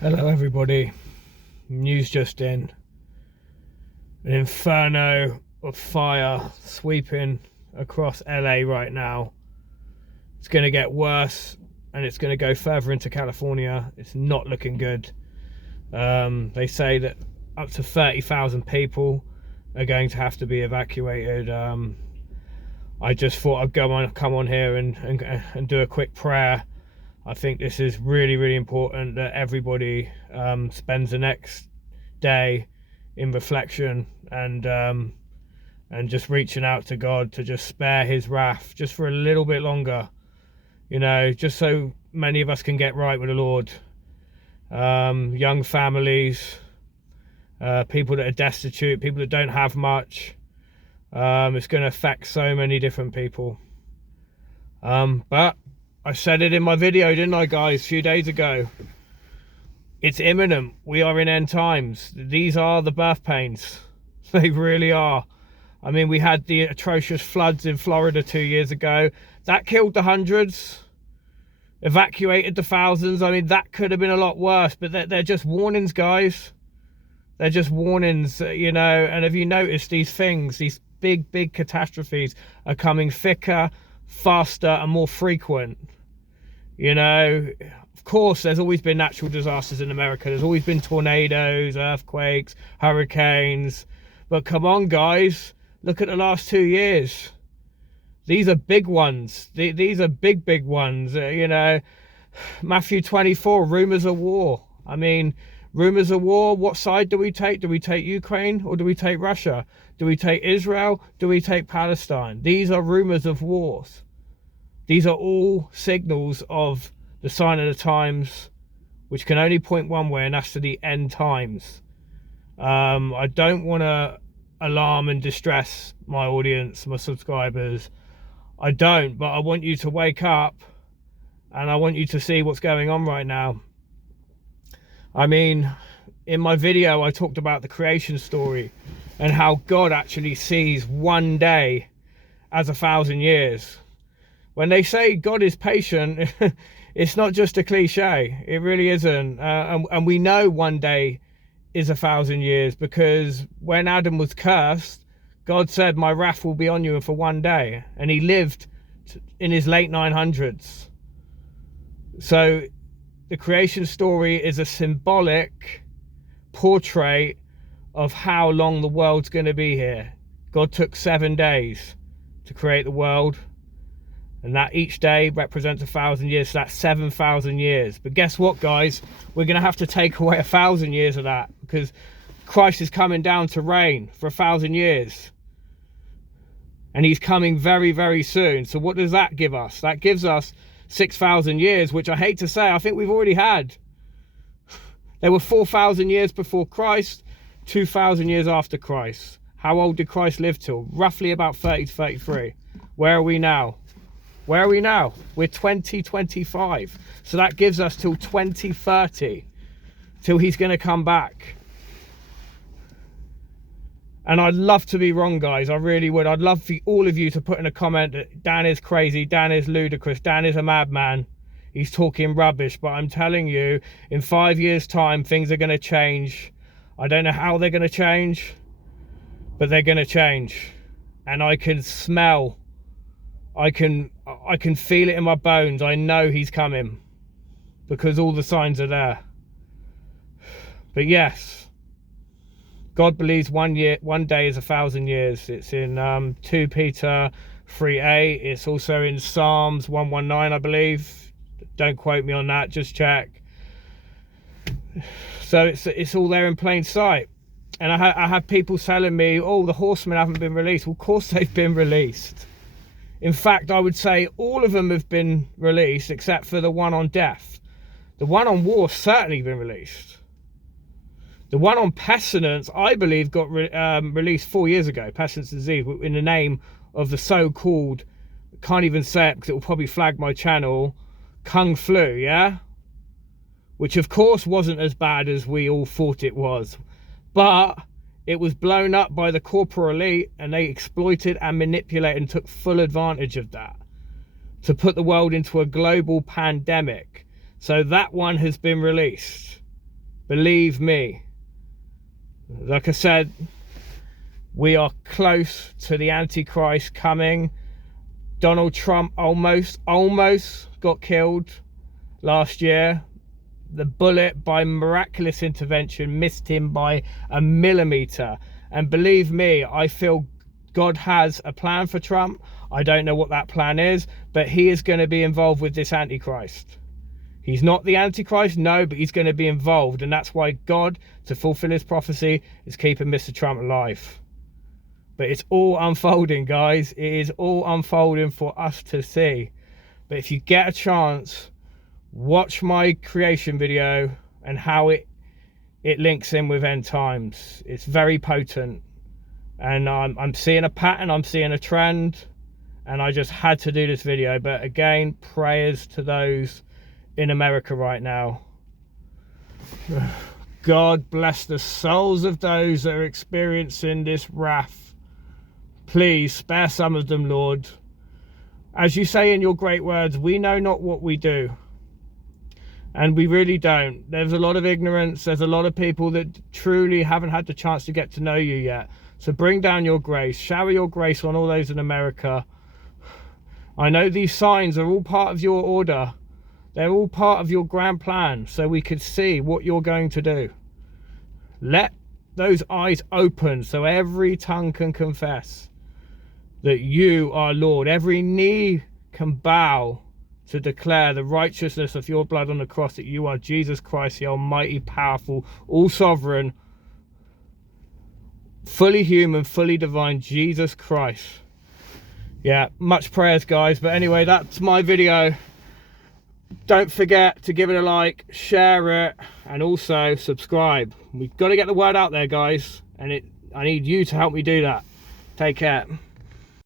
Hello everybody, news just in. An inferno of fire sweeping across LA right now. It's going to get worse and it's going to go further into California. It's not looking good. They say that up to 30,000 people are going to have to be evacuated. I just thought I'd come on here and do a quick prayer. I think this is really, really important that everybody spends the next day in reflection and just reaching out to God to just spare his wrath just for a little bit longer, you know, just so many of us can get right with the Lord. Young families, people that are destitute, people that don't have much. It's going to affect so many different people. But I said it in my video, didn't I, guys, a few days ago? It's imminent. We are in end times. These are the birth pains. They really are. I mean, we had the atrocious floods in Florida 2 years ago. That killed the hundreds, evacuated the thousands. I mean, that could have been a lot worse, but they're just warnings, guys. They're just warnings, you know. And have you noticed these things, these big catastrophes are coming thicker, faster and more frequent? You know, of course there's always been natural disasters in America. There's always been tornadoes, earthquakes, hurricanes, but come on, guys, look at the last 2 years. These are big ones. These are big ones. You know, Matthew 24, rumors of war. I mean, rumors of war, what side do we take? Do we take Ukraine or do we take Russia? Do we take Israel? Do we take Palestine? These are rumors of wars. These are all signals of the sign of the times, which can only point one way, and that's to the end times. I don't want to alarm and distress my audience, my subscribers. I don't, but I want you to wake up and I want you to see what's going on right now. I mean, in my video, I talked about the creation story and how God actually sees one day as 1,000 years. When they say God is patient, it's not just a cliche. It really isn't. And we know one day is 1,000 years because when Adam was cursed, God said, my wrath will be on you for one day. And he lived in his late 900s. So the creation story is a symbolic portrait of how long the world's going to be here. God took 7 days to create the world. And that each day represents 1,000 years, so that's 7,000 years. But guess what, guys? We're going to have to take away 1,000 years of that because Christ is coming down to reign for 1,000 years. And he's coming very, very soon. So what does that give us? That gives us 6,000 years, which I hate to say, I think we've already had. There were 4,000 years before Christ, 2,000 years after Christ. How old did Christ live till? Roughly about 30 to 33. Where are we now? Where are we now? We're 2025. So that gives us till 2030, till he's going to come back. And I'd love to be wrong, guys. I really would. I'd love for all of you to put in a comment that Dan is crazy, Dan is ludicrous, Dan is a madman. He's talking rubbish. But I'm telling you, in 5 years' time, things are going to change. I don't know how they're going to change, but they're going to change. And I can smell, I can feel it in my bones. I know he's coming because all the signs are there. But yes, God believes 1 day is 1,000 years. It's in 2 Peter 3:8. It's also in Psalms 119, I believe. Don't quote me on that, just check. So it's all there in plain sight. And I have people telling me, oh, the horsemen haven't been released. Well, of course they've been released. In fact, I would say all of them have been released except for the one on death. The one on war certainly been released. The one on pestilence, I believe, got released 4 years ago. Pestilence disease, in the name of the so-called, can't even say it because it will probably flag my channel, Kung Flu, yeah? Which of course wasn't as bad as we all thought it was. But it was blown up by the corporate elite and they exploited and manipulated and took full advantage of that to put the world into a global pandemic. So that one has been released. Believe me. Like I said, we are close to the Antichrist coming. Donald Trump almost got killed last year. The bullet, by miraculous intervention, missed him by a millimeter. And believe me, I feel God has a plan for Trump. I don't know what that plan is, but he is going to be involved with this Antichrist. He's not the Antichrist, no, but he's going to be involved. And that's why God, to fulfill his prophecy, is keeping Mr. Trump alive. But it's all unfolding, guys. It is all unfolding for us to see. But if you get a chance, watch my creation video and how it links in with end times. It's very potent. And I'm seeing a pattern, I'm seeing a trend. And I just had to do this video. But again, prayers to those in America right now. God bless the souls of those that are experiencing this wrath. Please spare some of them, Lord. As you say in your great words, we know not what we do. And we really don't. There's a lot of ignorance. There's a lot of people that truly haven't had the chance to get to know you yet. So bring down your grace. Shower your grace on all those in America. I know these signs are all part of your order. They're all part of your grand plan, so we could see what you're going to do. Let those eyes open so every tongue can confess that you are Lord. Every knee can bow to declare the righteousness of your blood on the cross, that you are Jesus Christ, the almighty, powerful, all sovereign, fully human, fully divine Jesus Christ. Yeah, much prayers, guys. But anyway, that's my video. Don't forget to give it a like, share it, and also subscribe. We've got to get the word out there, guys, and I need you to help me do that. Take care.